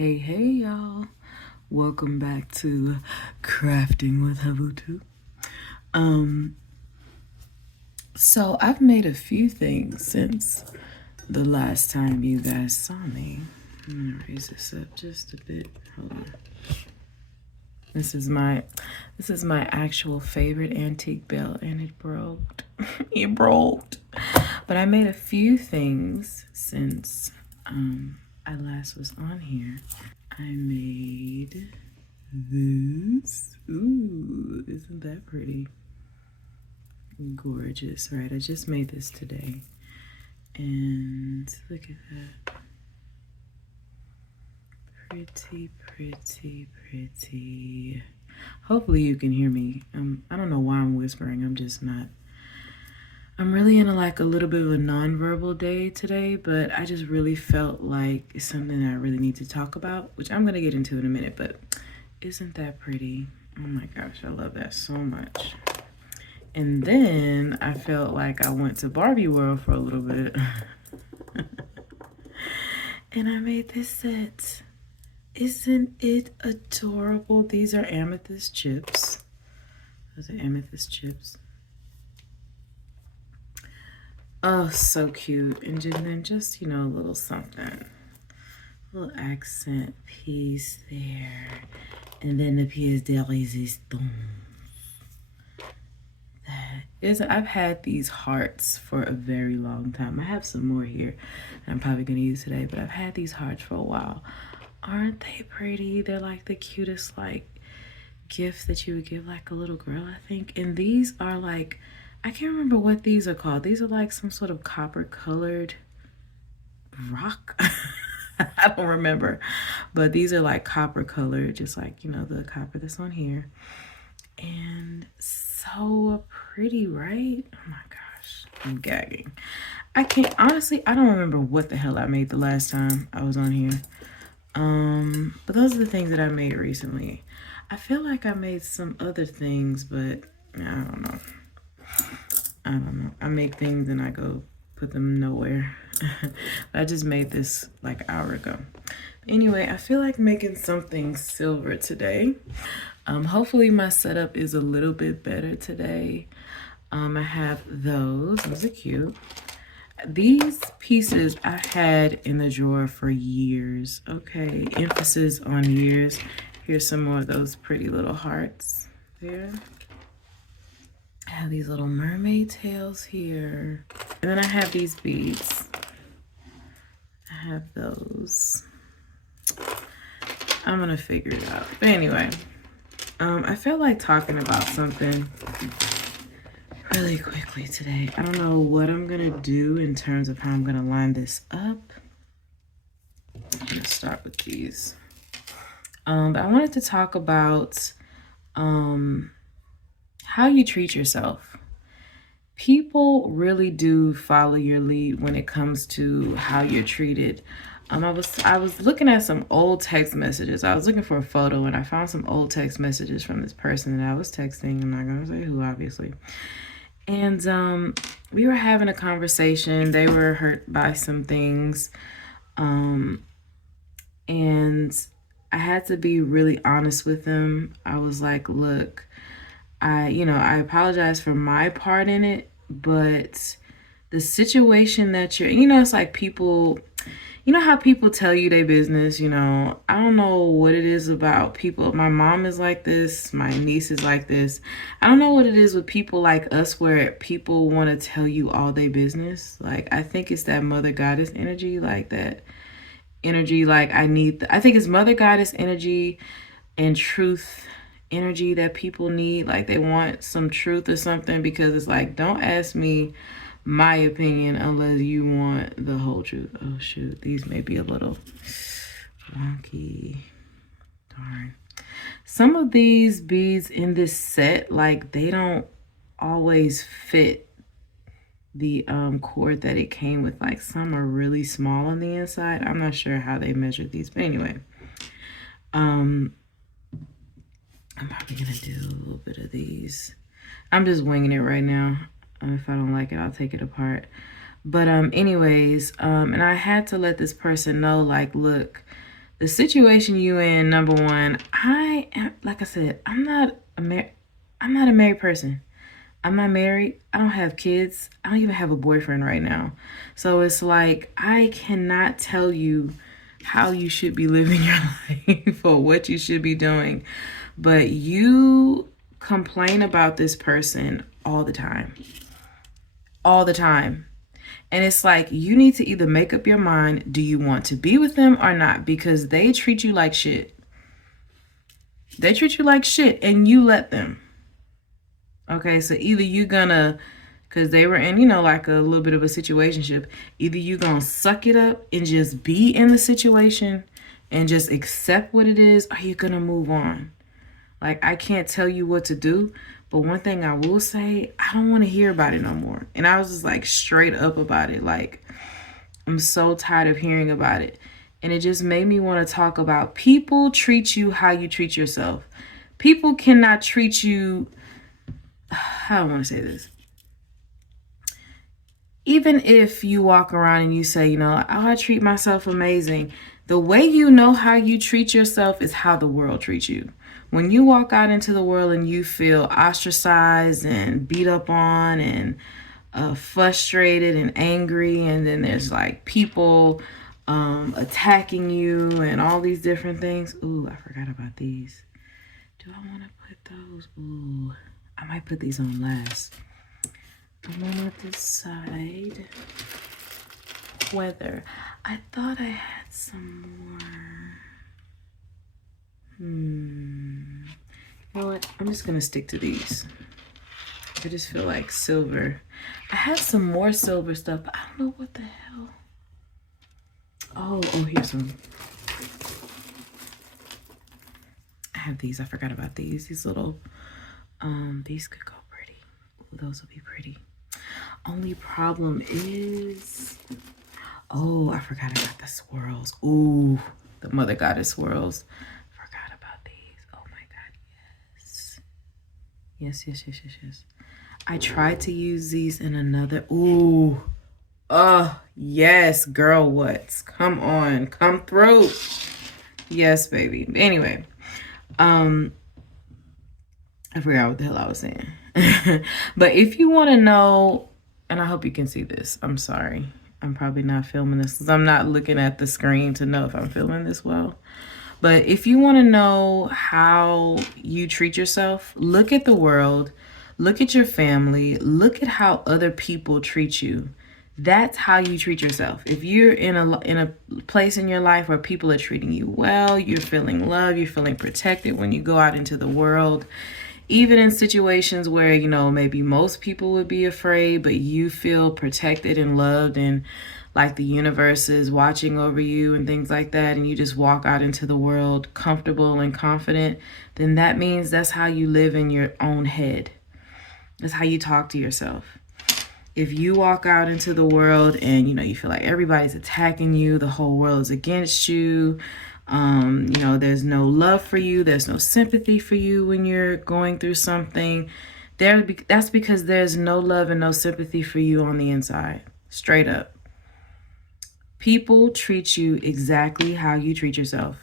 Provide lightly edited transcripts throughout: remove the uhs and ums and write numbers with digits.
Hey y'all, welcome back to Crafting with Havutu. So I've made a few things since the last time you guys saw me. I'm gonna raise this up just a bit. Hold on. This is my actual favorite antique belt, and it broke. It broke. But I made a few things since I last was on here. I made this. Ooh, isn't that pretty? Gorgeous, right? I just made this today. And look at that. Pretty, pretty, pretty. Hopefully you can hear me. I don't know why I'm whispering. I'm just not. I'm really in a little bit of a nonverbal day today, but I just really felt like it's something that I really need to talk about, which I'm gonna get into in a minute, but isn't that pretty? Oh my gosh, I love that so much. And then I felt like I went to Barbie World for a little bit. And I made this set. Isn't it adorable? These are amethyst chips. Those are amethyst chips. Oh, so cute. And then just, a little something. A little accent piece there. And then the pièce de résistance. I've had these hearts for a very long time. I have some more here I'm probably going to use today, but I've had these hearts for a while. Aren't they pretty? They're like the cutest gift that you would give like a little girl, I think. And these are I can't remember what these are called. These are like some sort of copper colored rock. I don't remember, but these are like copper colored, just like, the copper that's on here. And so pretty, right? Oh my gosh, I'm gagging. I don't remember what the hell I made the last time I was on here. But those are the things that I made recently. I feel like I made some other things, but I don't know. I make things and I go put them nowhere. I just made this like an hour ago. Anyway, I feel like making something silver today. Hopefully my setup is a little bit better today. I have those. Those are cute. These pieces I had in the drawer for years. Okay, emphasis on years. Here's some more of those pretty little hearts there. I have these little mermaid tails here. And then I have these beads. I have those. I'm gonna figure it out. But anyway, I feel like talking about something really quickly today. I don't know what I'm gonna do in terms of how I'm gonna line this up. I'm gonna start with these. But I wanted to talk about how you treat yourself. People really do follow your lead when it comes to how you're treated. I was looking at some old text messages. I was looking for a photo and I found some old text messages from this person that I was texting. I'm not gonna say who, obviously. And we were having a conversation. They were hurt by some things. And I had to be really honest with them. I was like, look, I apologize for my part in it, but the situation that it's like people, how people tell you their business, I don't know what it is about people. My mom is like this. My niece is like this. I don't know what it is with people like us where people want to tell you all their business. Like, I think it's that mother goddess energy, like that energy. Like I think it's mother goddess energy and truth energy that people need. Like they want some truth or something, because it's like, don't ask me my opinion unless you want the whole truth. Oh shoot, these may be a little wonky. Darn. Some of these beads in this set, like they don't always fit the cord that it came with. Like some are really small on the inside. I'm not sure how they measured these, but anyway, I'm probably gonna do a little bit of these. I'm just winging it right now. If I don't like it, I'll take it apart. But anyways, and I had to let this person know, like, look, the situation you in, number one, I am, like I said, I'm not a married person. I'm not married. I don't have kids. I don't even have a boyfriend right now. So it's like, I cannot tell you how you should be living your life or what you should be doing. But you complain about this person all the time. All the time. And it's like, you need to either make up your mind, do you want to be with them or not? Because they treat you like shit. They treat you like shit and you let them. Okay, so either you gonna, because they were in, you know, like a little bit of a situationship, either you gonna suck it up and just be in the situation and just accept what it is, or you gonna move on. Like, I can't tell you what to do, but one thing I will say, I don't want to hear about it no more. And I was just like straight up about it. Like, I'm so tired of hearing about it. And it just made me want to talk about people treat you how you treat yourself. People cannot treat you, I don't want to say this. Even if you walk around and you say, you know, oh, I treat myself amazing. The way you know how you treat yourself is how the world treats you. When you walk out into the world and you feel ostracized and beat up on and frustrated and angry, and then there's like people attacking you and all these different things. Ooh, I forgot about these. Do I want to put those? Ooh, I might put these on last. I'm gonna decide whether, I thought I had some more. You know what? I'm just gonna stick to these. I just feel like silver. I have some more silver stuff, but I don't know what the hell. Oh, here's some. I have these. I forgot about these. These little, these could go pretty. Ooh, those will be pretty. Only problem is, oh, I forgot about the swirls. Ooh, the mother goddess swirls. Forgot about these. Oh my God, yes. Yes. I tried to use these in another, ooh. Oh, yes, girl, what? Come on, come through. Yes, baby. Anyway, I forgot what the hell I was saying. But if you want to know, and I hope you can see this. I'm sorry. I'm probably not filming this because I'm not looking at the screen to know if I'm filming this well. But if you want to know how you treat yourself, look at the world, look at your family, look at how other people treat you. That's how you treat yourself. If you're in a place in your life where people are treating you well, you're feeling love, you're feeling protected when you go out into the world, even in situations where, you know, maybe most people would be afraid, but you feel protected and loved and like the universe is watching over you and things like that, and you just walk out into the world comfortable and confident, then that means that's how you live in your own head. That's how you talk to yourself. If you walk out into the world and, you know, you feel like everybody's attacking you, the whole world is against you, you know, there's no love for you, there's no sympathy for you when you're going through something, that's because there's no love and no sympathy for you on the inside. Straight up. People treat you exactly how you treat yourself.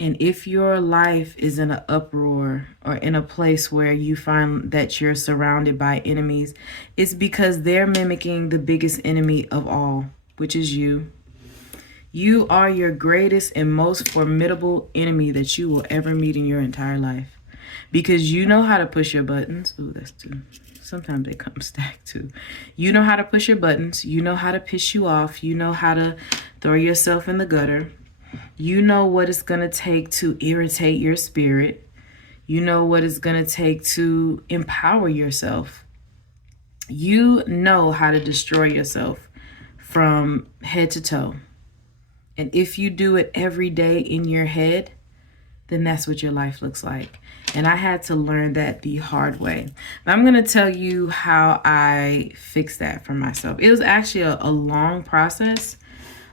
And if your life is in an uproar or in a place where you find that you're surrounded by enemies, it's because they're mimicking the biggest enemy of all, which is you. You are your greatest and most formidable enemy that you will ever meet in your entire life. Because you know how to push your buttons. Ooh, that's too. Sometimes they come stacked too. You know how to push your buttons. You know how to piss you off. You know how to throw yourself in the gutter. You know what it's going to take to irritate your spirit. You know what it's going to take to empower yourself. You know how to destroy yourself from head to toe. And if you do it every day in your head, then that's what your life looks like. And I had to learn that the hard way. But I'm going to tell you how I fixed that for myself. It was actually a long process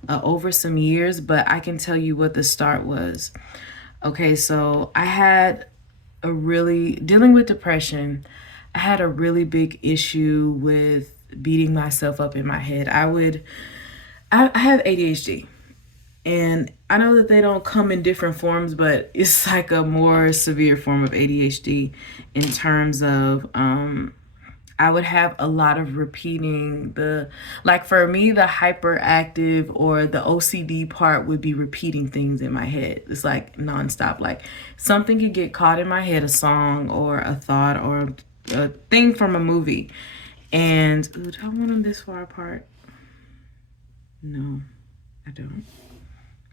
over some years, but I can tell you what the start was. Okay, so I had dealing with depression, I had a really big issue with beating myself up in my head. I have ADHD. And I know that they don't come in different forms, but it's like a more severe form of ADHD in terms of I would have a lot of repeating like for me, the hyperactive or the OCD part would be repeating things in my head. It's like nonstop. Like something could get caught in my head, a song or a thought or a thing from a movie. And, ooh, do I want them this far apart? No, I don't.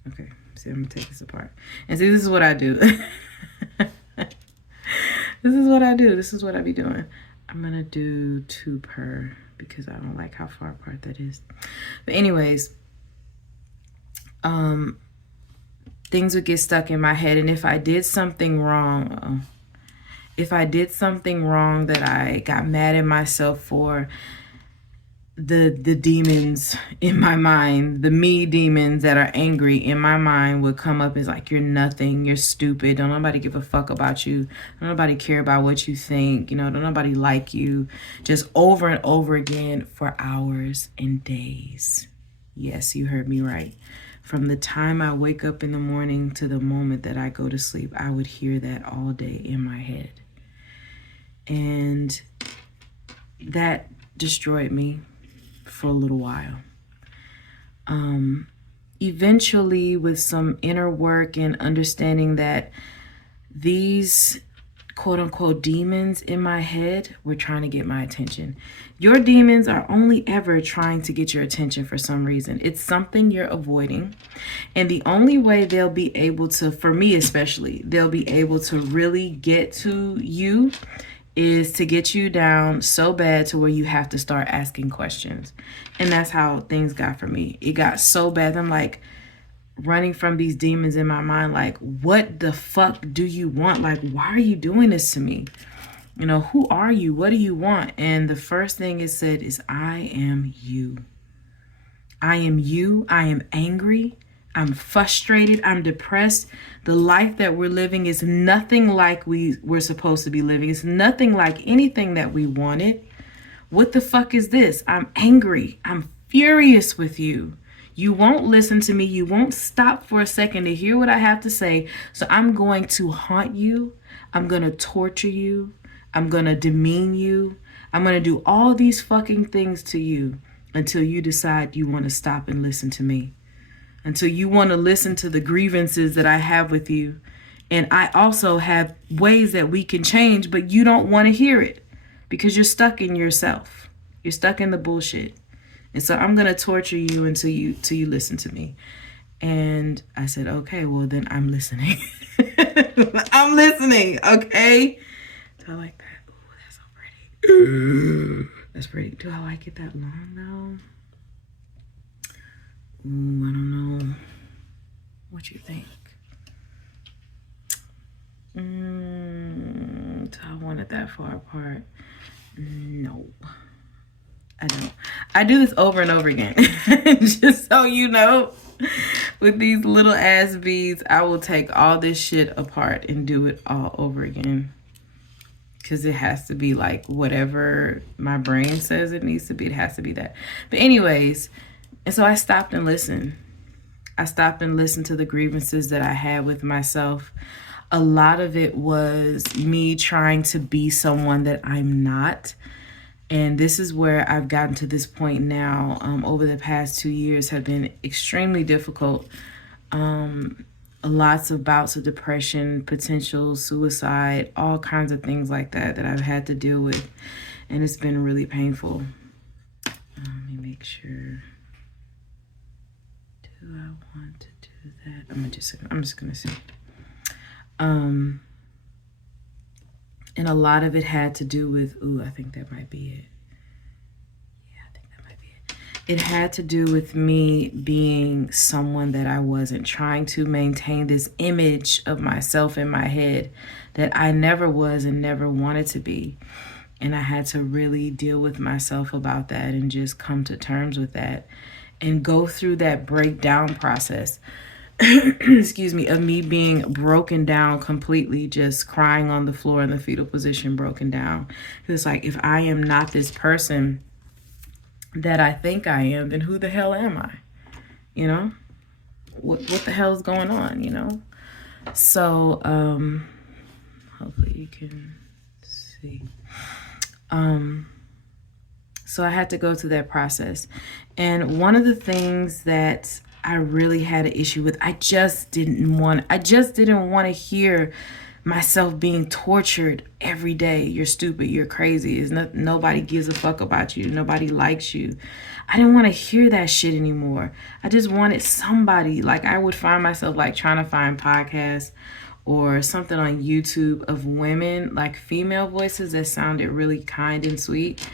Okay, see, I'm gonna take this apart. And see, this is what I do. This is what I do. This is what I be doing. I'm gonna do 2 per because I don't like how far apart that is. But anyways, things would get stuck in my head. And if I did something wrong, that I got mad at myself for, the demons in my mind, the me demons that are angry in my mind would come up as like, you're nothing, you're stupid, don't nobody give a fuck about you, don't nobody care about what you think, don't nobody like you, just over and over again for hours and days. Yes, you heard me right. From the time I wake up in the morning to the moment that I go to sleep, I would hear that all day in my head. And that destroyed me for a little while. Eventually, with some inner work and understanding that these quote unquote demons in my head were trying to get my attention. Your demons are only ever trying to get your attention for some reason. It's something you're avoiding. And the only way they'll be able to, for me especially, they'll be able to really get to you is to get you down so bad to where you have to start asking questions. And that's how things got for me. It got so bad. I'm like running from these demons in my mind. Like, what the fuck do you want? Like, why are you doing this to me? Who are you? What do you want? And the first thing it said is, I am you. I am you. I am angry. I'm frustrated. I'm depressed. The life that we're living is nothing like we're supposed to be living. It's nothing like anything that we wanted. What the fuck is this? I'm angry. I'm furious with you. You won't listen to me. You won't stop for a second to hear what I have to say. So I'm going to haunt you. I'm going to torture you. I'm going to demean you. I'm going to do all these fucking things to you until you decide you want to stop and listen to me. Until you want to listen to the grievances that I have with you. And I also have ways that we can change, but you don't want to hear it because you're stuck in yourself. You're stuck in the bullshit. And so I'm going to torture you until you listen to me. And I said, okay, well then I'm listening. I'm listening, okay? Do I like that? Oh, that's so pretty. That's pretty. Do I like it that long though? Ooh, I don't know. What you think? Do I want it that far apart? No, I don't. I do this over and over again. Just so you know, with these little ass beads, I will take all this shit apart and do it all over again. Because it has to be like whatever my brain says it needs to be. It has to be that. But anyways, and so I stopped and listened. I stopped and listened to the grievances that I had with myself. A lot of it was me trying to be someone that I'm not. And this is where I've gotten to this point now, over the past 2 years have been extremely difficult. Lots of bouts of depression, potential suicide, all kinds of things like that I've had to deal with. And it's been really painful. Let me make sure. Do I want to do that? I'm just gonna see. And a lot of it had to do with, I think that might be it. Yeah, I think that might be it. It had to do with me being someone that I wasn't, trying to maintain this image of myself in my head that I never was and never wanted to be. And I had to really deal with myself about that and just come to terms with that and go through that breakdown process. Excuse me, of me being broken down completely, just crying on the floor in the fetal position, broken down. It's like, if I am not this person that I think I am, then who the hell am I? what the hell is going on, you know? So, hopefully you can see. So I had to go through that process. And one of the things that I really had an issue with, I just didn't want to hear myself being tortured every day. You're stupid, you're crazy. Nobody gives a fuck about you. Nobody likes you. I didn't want to hear that shit anymore. I just wanted somebody, like I would find myself like trying to find podcasts or something on YouTube of women, like female voices that sounded really kind and sweet.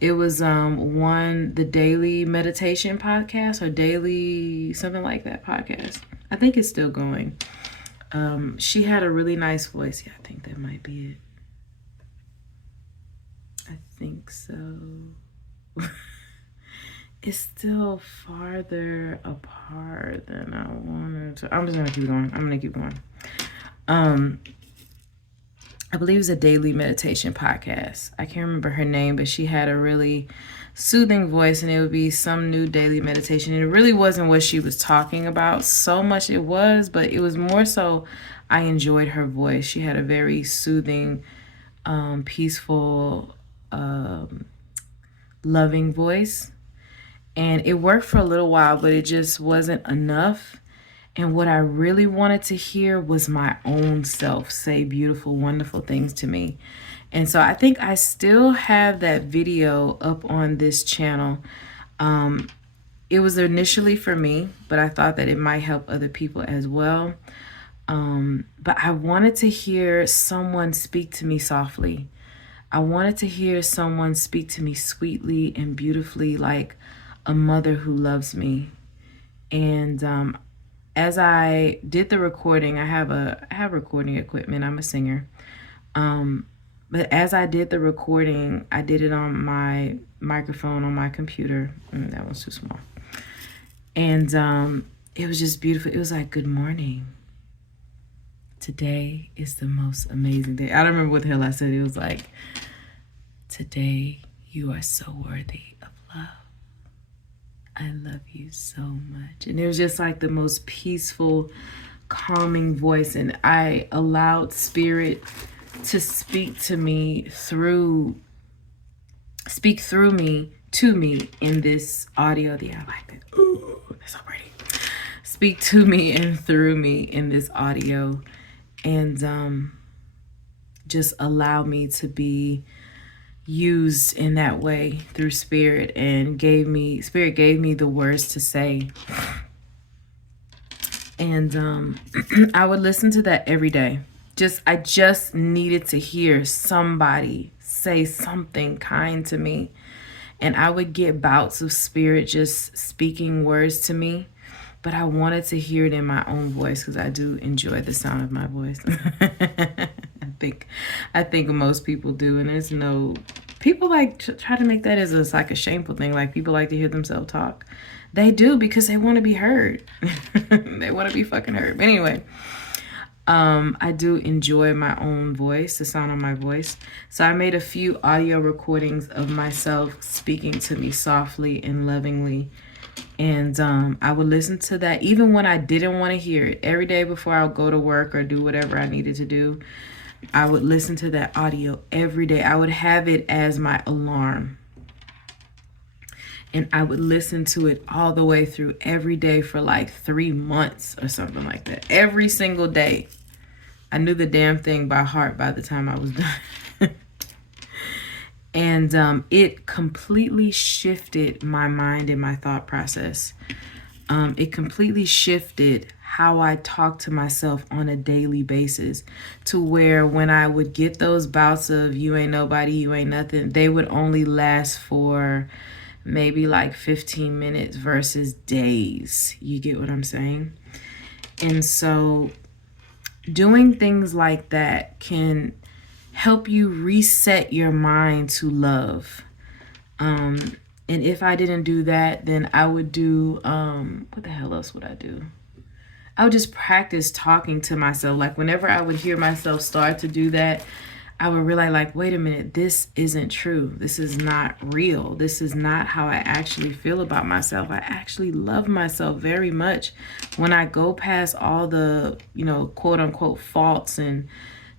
It was the Daily Meditation podcast, or Daily something like that podcast. I think it's still going. She had a really nice voice. Yeah, I think that might be it. I think so. It's still farther apart than I wanted to. I'm just gonna keep going. I believe it was a Daily Meditation podcast. I can't remember her name, but she had a really soothing voice, and it would be some new daily meditation. And it really wasn't what she was talking about so much. It was, but it was more so I enjoyed her voice. She had a very soothing, peaceful, loving voice. And it worked for a little while, but it just wasn't enough. And what I really wanted to hear was my own self say beautiful, wonderful things to me. And so I think I still have that video up on this channel. It was initially for me, but I thought that it might help other people as well. But I wanted to hear someone speak to me softly. I wanted to hear someone speak to me sweetly and beautifully, like a mother who loves me. And as I did the recording, I have recording equipment. I'm a singer. But as I did the recording, I did it on my microphone on my computer. That one's too small. And it was just beautiful. It was like, good morning. Today is the most amazing day. I don't remember what the hell I said. It was like, today you are so worthy of love. I love you so much. And it was just like the most peaceful, calming voice. And I allowed spirit to speak through me to me in this audio. Yeah, I like that. Ooh, that's so pretty. Speak to me and through me in this audio. And just allow me to be used in that way through spirit, and spirit gave me the words to say. And I would listen to that every day. I just needed to hear somebody say something kind to me. And I would get bouts of spirit just speaking words to me, but I wanted to hear it in my own voice, because I do enjoy the sound of my voice. I think most people do, and there's no people like try to make that as a shameful thing. Like, people like to hear themselves talk. They do, because they want to be heard. They want to be fucking heard. But anyway, I do enjoy my own voice, the sound of my voice. So I made a few audio recordings of myself speaking to me softly and lovingly. And I would listen to that even when I didn't want to hear it. Every day before I would go to work or do whatever I needed to do, I would listen to that audio every day. I would have it as my alarm. And I would listen to it all the way through every day for like 3 months or something like that. Every single day. I knew the damn thing by heart by the time I was done. And it completely shifted my mind and my thought process. It completely shifted how I talk to myself on a daily basis, to where when I would get those bouts of you ain't nobody, you ain't nothing, they would only last for maybe like 15 minutes versus days. You get what I'm saying? And so doing things like that can help you reset your mind to love. And if I didn't do that, then I would do, what the hell else would I do? I would just practice talking to myself. Like, whenever I would hear myself start to do that, I would realize, like, wait a minute, this isn't true. This is not real. This is not how I actually feel about myself. I actually love myself very much. When I go past all the, quote unquote faults and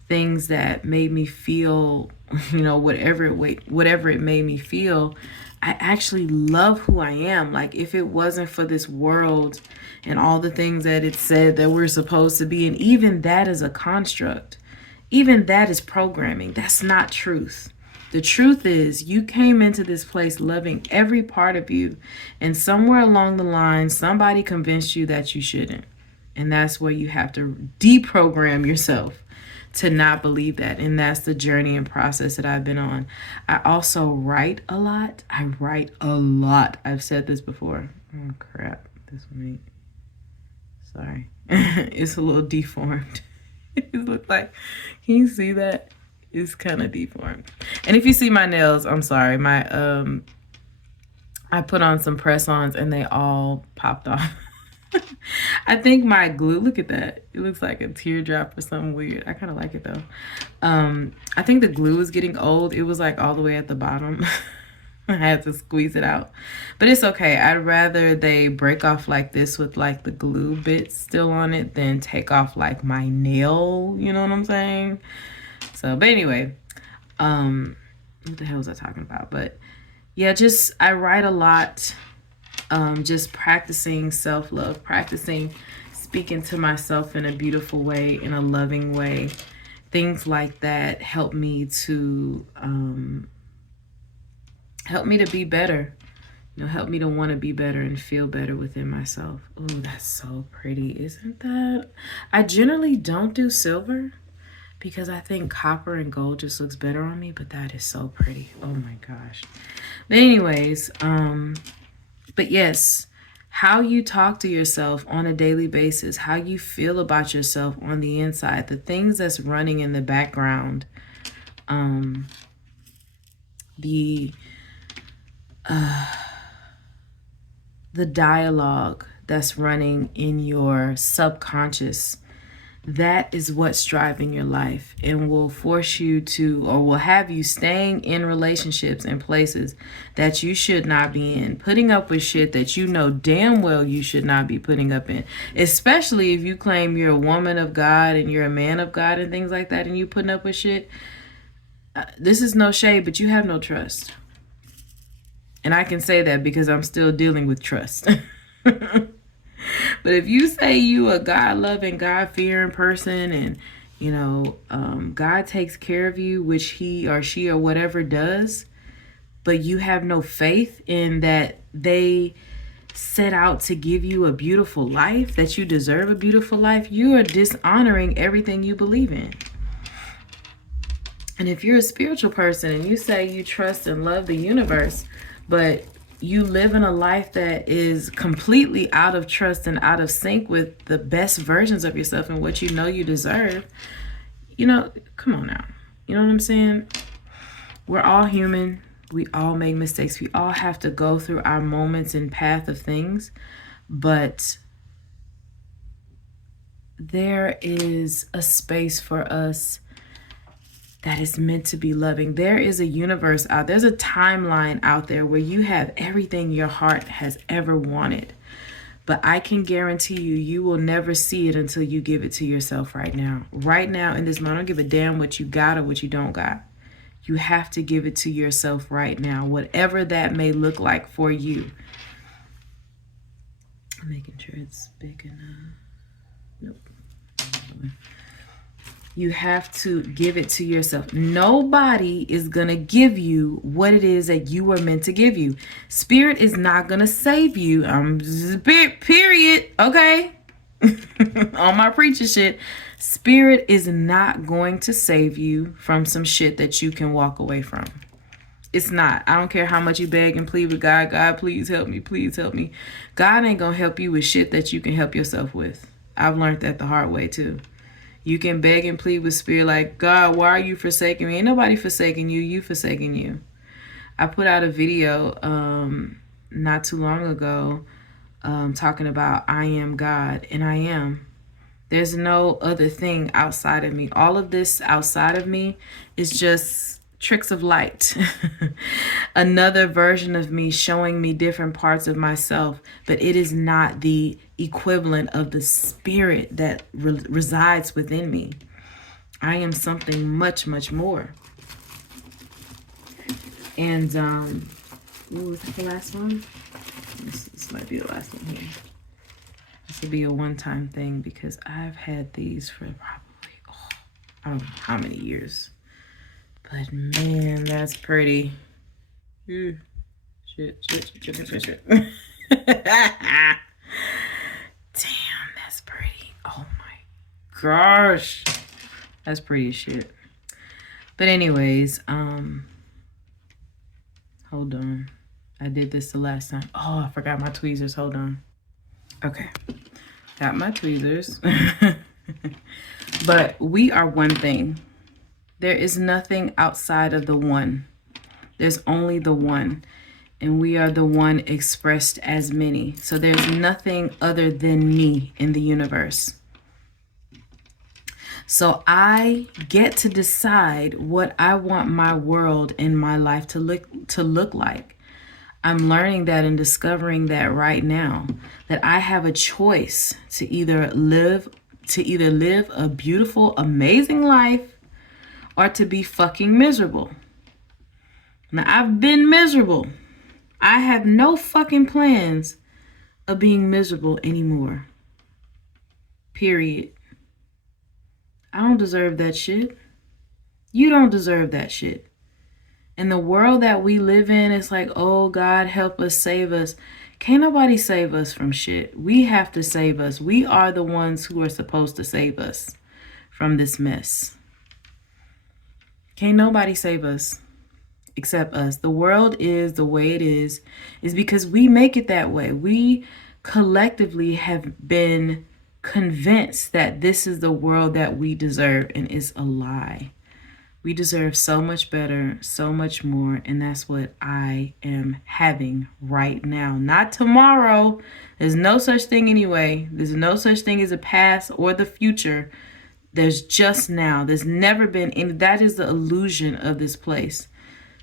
things that made me feel, whatever it made me feel, I actually love who I am. Like, if it wasn't for this world and all the things that it said that we're supposed to be, and even that is a construct. Even that is programming. That's not truth. The truth is you came into this place loving every part of you, and somewhere along the line, somebody convinced you that you shouldn't. And that's where you have to deprogram yourself to not believe that. And that's the journey and process that I've been on. I also write a lot. I've said this before. Oh, crap. This one, sorry. It's a little deformed. It looks like, can you see that? It's kind of deformed. And if you see my nails, I'm sorry. I put on some press-ons and they all popped off. I think my glue, look at that. It looks like a teardrop or something weird. I kind of like it though. I think the glue is getting old. It was like all the way at the bottom. I had to squeeze it out, but it's okay. I'd rather they break off like this with like the glue bits still on it than take off like my nail, you know what I'm saying? So, but anyway, what the hell was I talking about? But yeah, I write a lot, just practicing self-love, practicing speaking to myself in a beautiful way, in a loving way. Things like that help me to be better, help me to want to be better and feel better within myself. Oh, that's so pretty, isn't that? I generally don't do silver because I think copper and gold just looks better on me, but that is so pretty. Oh my gosh. But anyways, but yes, how you talk to yourself on a daily basis, how you feel about yourself on the inside, the things that's running in the background, the dialogue that's running in your subconscious, that is what's driving your life and will force you to, or will have you staying in relationships and places that you should not be in, putting up with shit that you know damn well you should not be putting up in, especially if you claim you're a woman of God and you're a man of God and things like that, and you putting up with shit. This is no shade, but you have no trust. And I can say that because I'm still dealing with trust. But if you say you a God-loving, God-fearing person and, God takes care of you, which he or she or whatever does, but you have no faith in that they set out to give you a beautiful life, that you deserve a beautiful life, you are dishonoring everything you believe in. And if you're a spiritual person and you say you trust and love the universe, but you live in a life that is completely out of trust and out of sync with the best versions of yourself and what you know you deserve, come on now. You know what I'm saying? We're all human. We all make mistakes. We all have to go through our moments and path of things. But there is a space for us that is meant to be loving. There is a universe out there's a timeline out there where you have everything your heart has ever wanted. But I can guarantee you will never see it until you give it to yourself right now. Right now in this moment, I don't give a damn what you got or what you don't got. You have to give it to yourself right now, whatever that may look like for you. I'm making sure it's big enough. Nope. You have to give it to yourself. Nobody is going to give you what it is that you were meant to give you. Spirit is not going to save you. Period. Okay? On my preacher shit. Spirit is not going to save you from some shit that you can walk away from. It's not. I don't care how much you beg and plead with God. God, please help me. Please help me. God ain't going to help you with shit that you can help yourself with. I've learned that the hard way too. You can beg and plead with Spirit like, God, why are you forsaking me? Ain't nobody forsaking you. You forsaking you. I put out a video not too long ago talking about I am God, and I am. There's no other thing outside of me. All of this outside of me is just tricks of light. Another version of me showing me different parts of myself, but it is not the equivalent of the spirit that resides within me. I am something much, much more. And, ooh, is that the last one? This might be the last one here. This will be a one-time thing because I've had these for probably, I don't know how many years. But man, that's pretty. Ooh, shit. Damn, that's pretty. Oh my gosh. That's pretty as shit. But anyways, hold on. I did this the last time. Oh, I forgot my tweezers. Hold on. Okay. Got my tweezers. But we are one thing. There is nothing outside of the one. There's only the one. And we are the one expressed as many. So there's nothing other than me in the universe. So I get to decide what I want my world and my life to look like. I'm learning that and discovering that right now, that I have a choice to either live a beautiful, amazing life or to be fucking miserable. Now, I've been miserable. I have no fucking plans of being miserable anymore. Period. I don't deserve that shit. You don't deserve that shit. In the world that we live in, it's like, oh, God, help us, save us. Can't nobody save us from shit. We have to save us. We are the ones who are supposed to save us from this mess. Can't nobody save us except us. The world is the way it is because we make it that way. We collectively have been convinced that this is the world that we deserve, and it's a lie. We deserve so much better, so much more, and that's what I am having right now. Not tomorrow. There's no such thing anyway. There's no such thing as a past or the future. There's just now. There's never been any. That is the illusion of this place.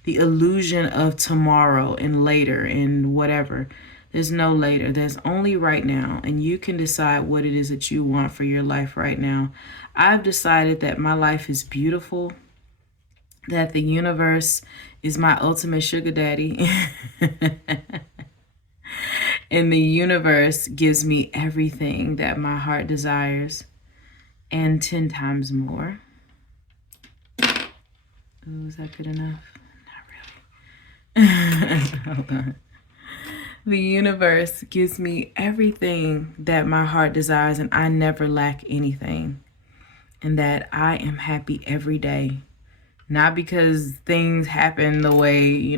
The illusion of tomorrow and later and whatever. There's no later. There's only right now. And you can decide what it is that you want for your life right now. I've decided that my life is beautiful, that the universe is my ultimate sugar daddy. And the universe gives me everything that my heart desires and 10 times more. Oh, is that good enough? Not really. Hold on. The universe gives me everything that my heart desires, and I never lack anything. And that I am happy every day. Not because things happen the way,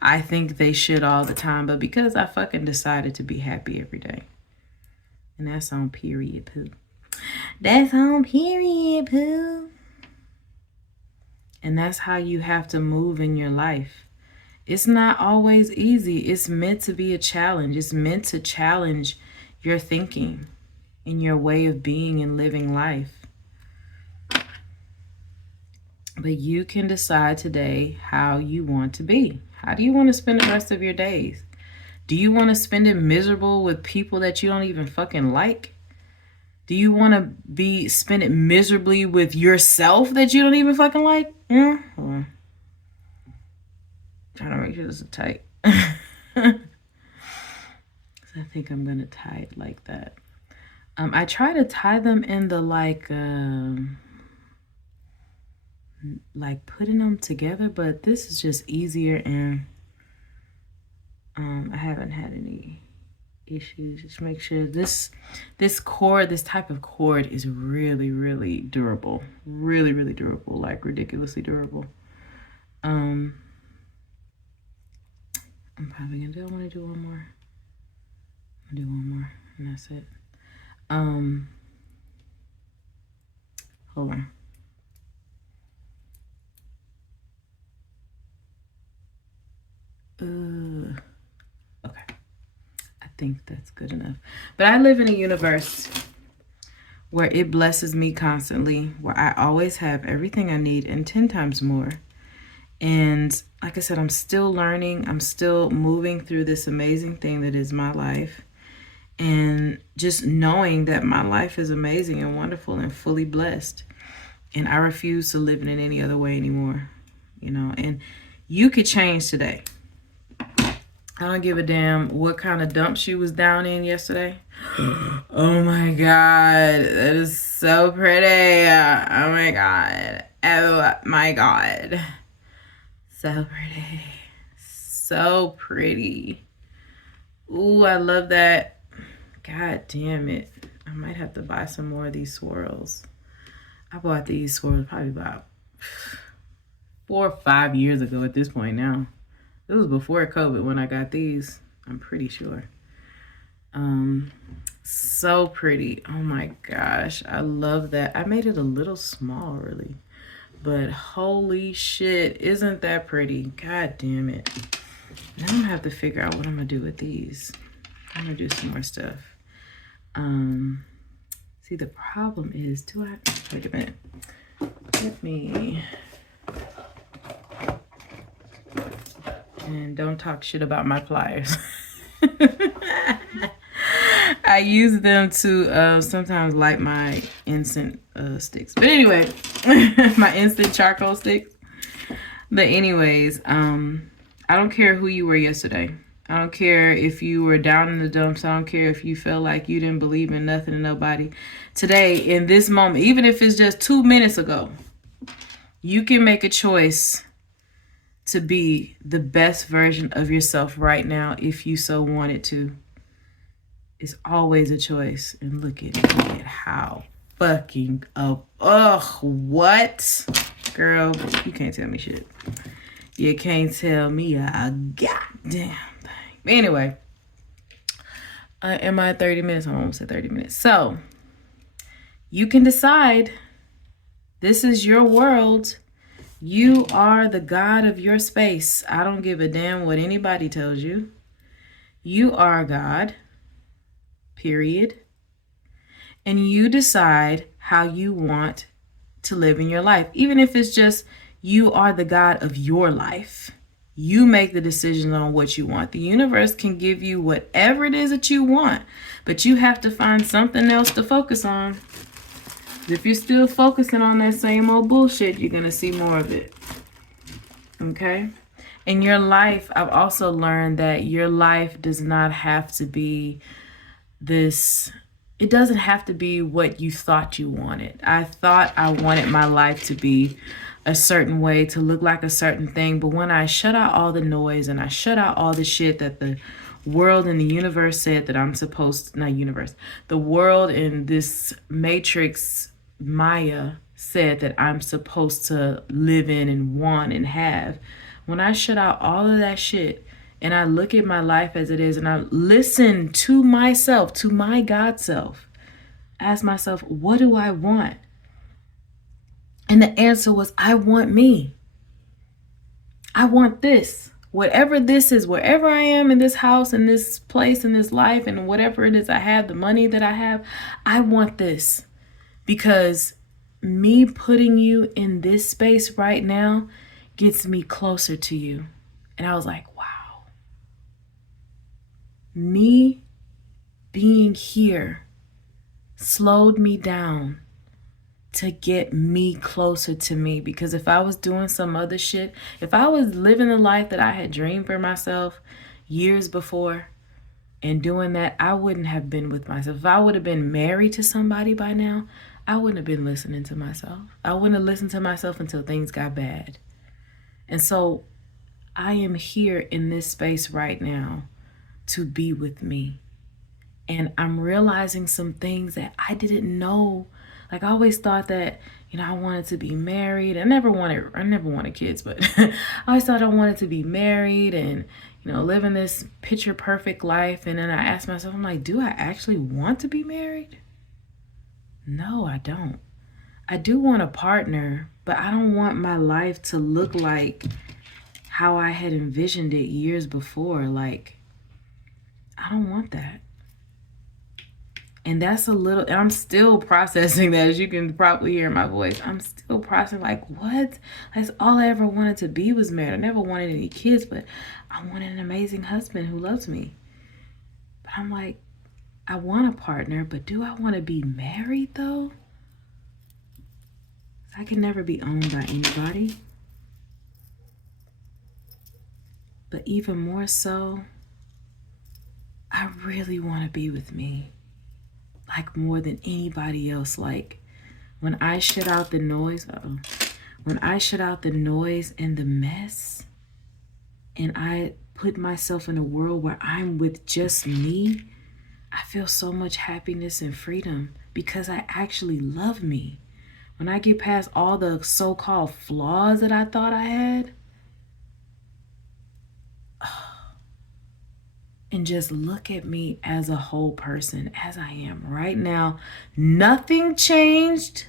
I think they should all the time, but because I fucking decided to be happy every day. And that's on period, poo. That's on period, poo. And that's how you have to move in your life. It's not always easy. It's meant to be a challenge. It's meant to challenge your thinking and your way of being and living life. But you can decide today how you want to be. How do you want to spend the rest of your days? Do you want to spend it miserable with people that you don't even fucking like? Do you want to spend it miserably with yourself that you don't even fucking like? Yeah. Hold on. Trying to make sure this is tight. I think I'm gonna tie it like that. I try to tie them in the like putting them together, but this is just easier, and I haven't had any issues. Just make sure this type of cord is really, really durable. Really, really durable, like ridiculously durable. I'm probably gonna do. I want to do one more. I'll do one more, and that's it. Hold on. Okay. I think that's good enough. But I live in a universe where it blesses me constantly, where I always have everything I need and 10 times more. And like I said, I'm still learning. I'm still moving through this amazing thing that is my life. And just knowing that my life is amazing and wonderful and fully blessed. And I refuse to live in it any other way anymore. You know, and you could change today. I don't give a damn what kind of dump she was down in yesterday. Oh my God. That is so pretty. Oh my God. Oh my God. So pretty. So pretty. Ooh, I love that. God damn it. I might have to buy some more of these swirls. I bought these swirls probably about 4 or 5 years ago at this point now. It was before COVID when I got these. I'm pretty sure. So pretty. Oh my gosh. I love that. I made it a little small really. But holy shit, isn't that pretty? God damn it. Now I'm gonna have to figure out what I'm gonna do with these. I'm gonna do some more stuff. See, the problem is, wait a minute. Let me, and don't talk shit about my pliers. I use them to sometimes light my instant sticks. But anyway, my instant charcoal sticks. But anyways, I don't care who you were yesterday. I don't care if you were down in the dumps. I don't care if you felt like you didn't believe in nothing and nobody. Today, in this moment, even if it's just 2 minutes ago, you can make a choice to be the best version of yourself right now if you so wanted to. It's always a choice. And look at how fucking up. Ugh, what? Girl, you can't tell me shit. You can't tell me a goddamn thing. But anyway, am I at 30 minutes? I'm almost at 30 minutes. So, you can decide. This is your world. You are the God of your space. I don't give a damn what anybody tells you. You are God. Period. And you decide how you want to live in your life. Even if it's just you are the God of your life. You make the decision on what you want. The universe can give you whatever it is that you want, but you have to find something else to focus on. If you're still focusing on that same old bullshit, you're going to see more of it. Okay? In your life, I've also learned that your life does not have to be this. It doesn't have to be what you thought you wanted. I thought I wanted my life to be a certain way, to look like a certain thing. But when I shut out all the noise and I shut out all the shit that the world and the universe said that I'm supposed to, not universe, the world and this matrix Maya said that I'm supposed to live in and want and have. When I shut out all of that shit and I look at my life as it is and I listen to myself, to my God self, ask myself, what do I want? And the answer was, I want me. I want this. Whatever this is, wherever I am in this house, in this place, in this life, and whatever it is I have, the money that I have, I want this. Because me putting you in this space right now gets me closer to you. And I was like, wow. Me being here slowed me down to get me closer to me. Because if I was doing some other shit, if I was living the life that I had dreamed for myself years before and doing that, I wouldn't have been with myself. If I would have been married to somebody by now, I wouldn't have been listening to myself. I wouldn't have listened to myself until things got bad. And so I am here in this space right now to be with me. And I'm realizing some things that I didn't know. Like I always thought that, I wanted to be married. I never wanted kids, but I always thought I wanted to be married and, living this picture perfect life. And then I asked myself, I'm like, do I actually want to be married? No, I don't. I do want a partner, but I don't want my life to look like how I had envisioned it years before. Like, I don't want that. And that's a little, and I'm still processing that, as you can probably hear in my voice. I'm still processing, like, what? That's all I ever wanted to be, was married. I never wanted any kids, but I wanted an amazing husband who loves me. But I'm like, I want a partner, but do I want to be married though? I can never be owned by anybody. But even more so, I really want to be with me. Like more than anybody else. Like when I shut out the noise, when I shut out the noise and the mess, and I put myself in a world where I'm with just me, I feel so much happiness and freedom because I actually love me. When I get past all the so-called flaws that I thought I had, and just look at me as a whole person, as I am right now. Nothing changed.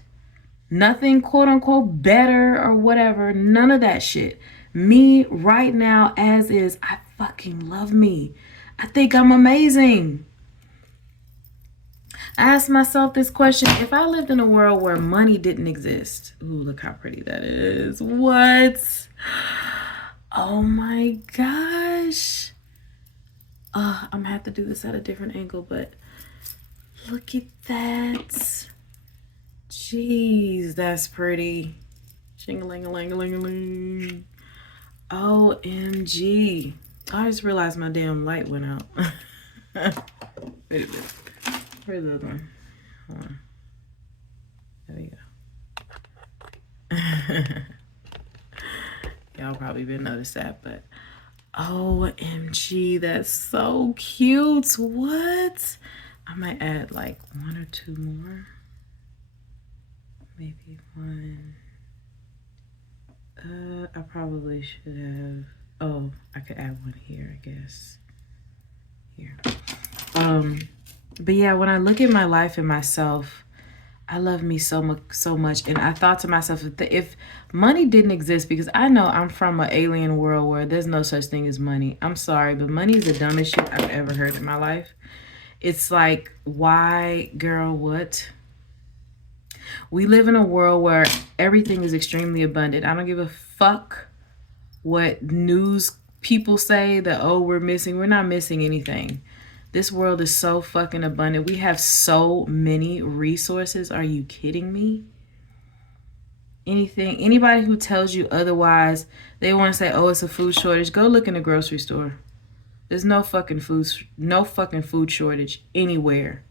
Nothing quote unquote better or whatever. None of that shit. Me right now as is. I fucking love me. I think I'm amazing. I asked myself this question. If I lived in a world where money didn't exist. Ooh, look how pretty that is. What? Oh my gosh. I'm gonna have to do this at a different angle, but look at that. Jeez, that's pretty. Shing-a-ling-a-ling-a-ling-a-ling. OMG. I just realized my damn light went out. Wait a minute. Where's the other one? Hold on. There we go. Y'all probably didn't notice that, but OMG, that's so cute. What? I might add like one or two more. Maybe one. I probably should have. Oh, I could add one here, I guess. Here. But yeah, when I look at my life and myself, I love me so much. And I thought to myself, if money didn't exist, because I know I'm from an alien world where there's no such thing as money. I'm sorry, but money is the dumbest shit I've ever heard in my life. It's like, why, girl, what? We live in a world where everything is extremely abundant. I don't give a fuck what news people say that, oh, we're missing. We're not missing anything. This world is so fucking abundant. We have so many resources. Are you kidding me? Anybody who tells you otherwise, they want to say, oh, it's a food shortage. Go look in the grocery store. There's no fucking food shortage anywhere.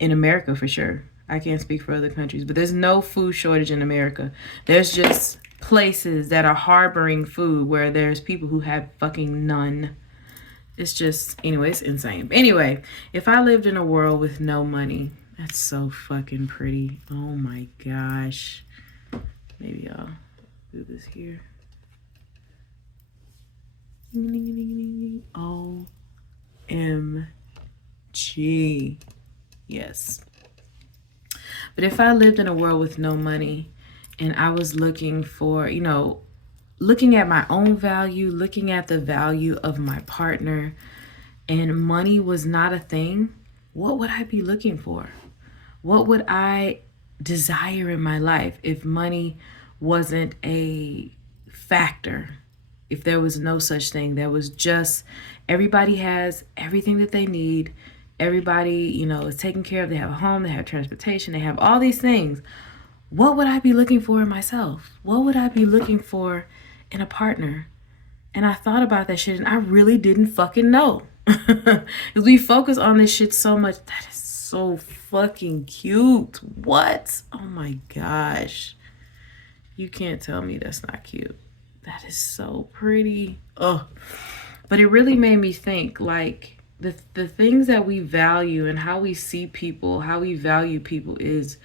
In America, for sure. I can't speak for other countries, but there's no food shortage in America. There's just places that are harboring food where there's people who have fucking none. It's just, anyway, it's insane. Anyway, if I lived in a world with no money, that's so fucking pretty. Oh my gosh. Maybe I'll do this here. OMG. Yes. But if I lived in a world with no money and I was looking for, looking at my own value, looking at the value of my partner, and money was not a thing, what would I be looking for? What would I desire in my life if money wasn't a factor? If there was no such thing, there was just, everybody has everything that they need. Everybody, is taken care of. They have a home, they have transportation, they have all these things. What would I be looking for in myself? What would I be looking for in a partner? And I thought about that shit and I really didn't fucking know. Because we focus on this shit so much. That is so fucking cute. What? Oh my gosh. You can't tell me that's not cute. That is so pretty. Oh, but it really made me think, like, the things that we value and how we see people, how we value people is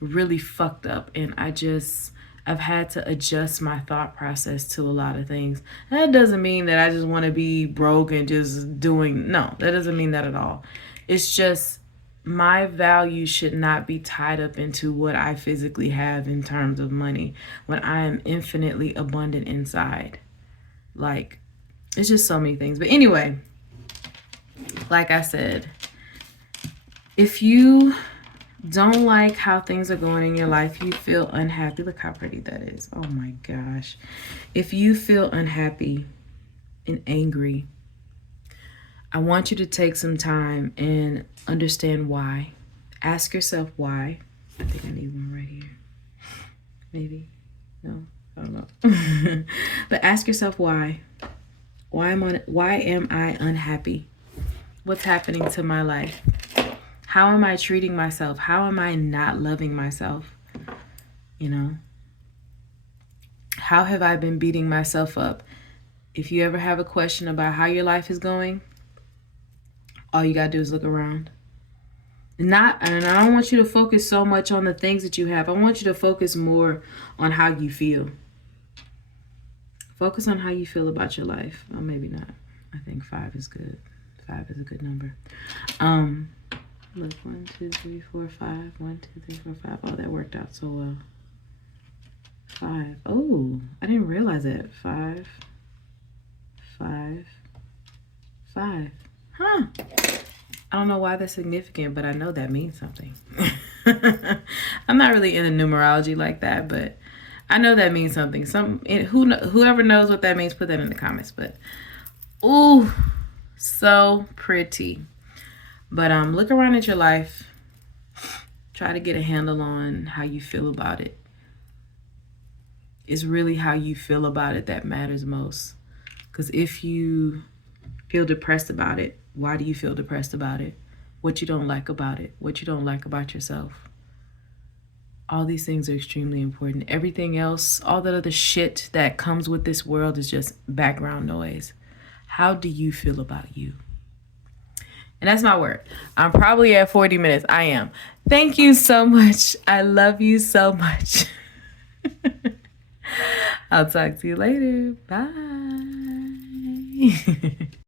really fucked up. And I've had to adjust my thought process to a lot of things. And that doesn't mean that I just want to be broke and just no, that doesn't mean that at all. It's just my value should not be tied up into what I physically have in terms of money when I am infinitely abundant inside. Like, it's just so many things. But anyway, like I said, If you don't like how things are going in your life, you feel unhappy. Look how pretty that is. Oh my gosh. If you feel unhappy and angry, I want you to take some time and understand why. Ask yourself why. I think I need one right here. Maybe. No, I don't know. But ask yourself why. Why am I unhappy? What's happening to my life? How am I treating myself? How am I not loving myself? You know? How have I been beating myself up? If you ever have a question about how your life is going, all you gotta do is look around. And I don't want you to focus so much on the things that you have. I want you to focus more on how you feel. Focus on how you feel about your life. Oh, maybe not. I think 5 is good. 5 is a good number. Look, 1, 2, 3, 4, 5. 1, 2, 3, 4, 5. Oh, that worked out so well. 5. Oh, I didn't realize that. 5, 5, 5. Huh. I don't know why that's significant, but I know that means something. I'm not really into numerology like that, but I know that means something. Whoever knows what that means, put that in the comments. But, ooh, so pretty. But look around at your life. Try to get a handle on how you feel about it. It's really how you feel about it that matters most. Because if you feel depressed about it, why do you feel depressed about it? What you don't like about it? What you don't like about yourself? All these things are extremely important. Everything else, all that other shit that comes with this world is just background noise. How do you feel about you? And that's my word. I'm probably at 40 minutes. I am. Thank you so much. I love you so much. I'll talk to you later. Bye.